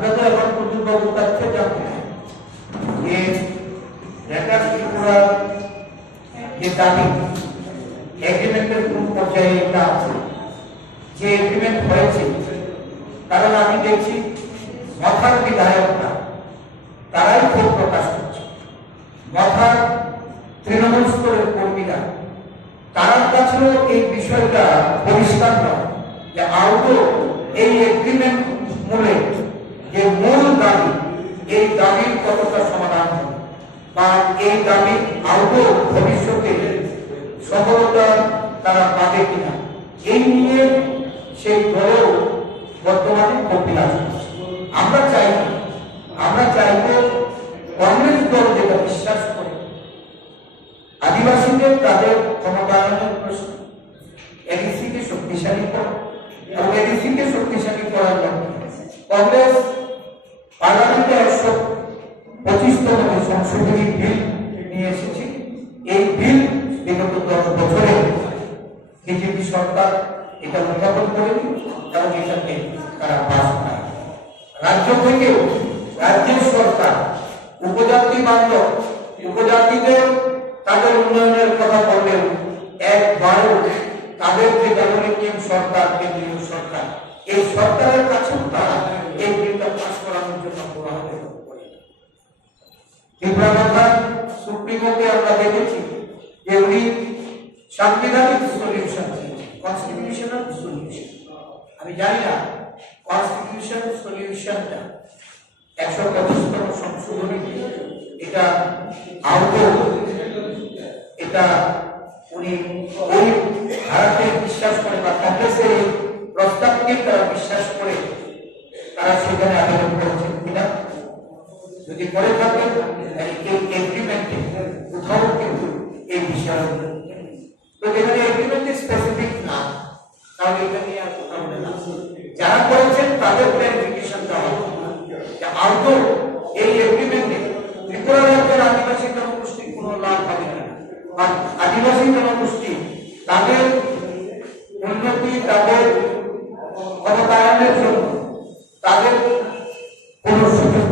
তো এখন পর্যন্ত কাছে জানতে চাই যে ঢাকা ত্রিপুরা যে দাবি এগ্রিমেন্টের কোন পর্যায়ে এটা আছে? যে এগ্রিমেন্ট হয়েছে, কারণ আমি দেখছি মথার বিধায়করা তারাই ক্ষোভ প্রকাশ করছে। মথার তৃণমূল স্তরের কর্মীরা তার কাছেও এই বিষয়টা পরিষ্কার নয় যে আদৌ এই এগ্রিমেন্ট দাবি এই দাবির কতটা সমাধান বা এই দাবি আদৌ ভবিষ্যতে সফলতা তারা পাবে কিনা? এই নিয়ে সেই দলও বর্তমানে কপিলাস আমরা চাই, আমরা চাইব কংগ্রেস দল যেটা বিশ্বাস করে। আদিবাসীদের তাদের ক্ষমতায়নের প্রশ্ন। এডিসিকে শক্তিশালী করা। এবং এডিসিকে শক্তিশালী করার জন্য কংগ্রেস সরকার এটা উত্থাপন করেনি এবং এটাকে তারা পাস পায় রাজ্য থেকেও রাজ্যের সরকার, উপজাতি বান্ধব উপজাতিদের তাদের উন্নয়নের কথা বললেও একবারও তাদের যে ডেভেলপিং সরকার, কেন্দ্রীয় সরকার, এই সরকারের কাছেও তারা এই বিলটা পাস করানোর জন্য কোলাহল করে। মাথার সুপ্রিমোকে আমরা দেখেছি যে উনি সাংবিধানিক আমি জানি না কনস্টিটিউশন সলিউশনটা একশো পঁচিশতম সংশোধনী এটা আদৌ এটা উনি ওই ভারতে বিশ্বাস করে বা কংগ্রেসের এই প্রস্তাবকে তারা বিশ্বাস করে, তারা সেখানে আবেদন করেছেন কিনা? যদি করে তাহলে এই এগ্রিমেন্টে কোথাও কিন্তু এই বিষয় তাহলে এটা নিয়ে আর কথা বলে না। যারা করেছেন, তাদের ক্লারিফিকেশন দেওয়া যে আদৌ এই এগ্রিমেন্টে ত্রিপুরা রাজ্যের আদিবাসী জনগোষ্ঠীর কোনো লাভ হবে না। আদিবাসী জনগোষ্ঠী তাদের উন্নতি, তাদের ক্ষমতায়নের জন্য তাদের কোনো সুযোগ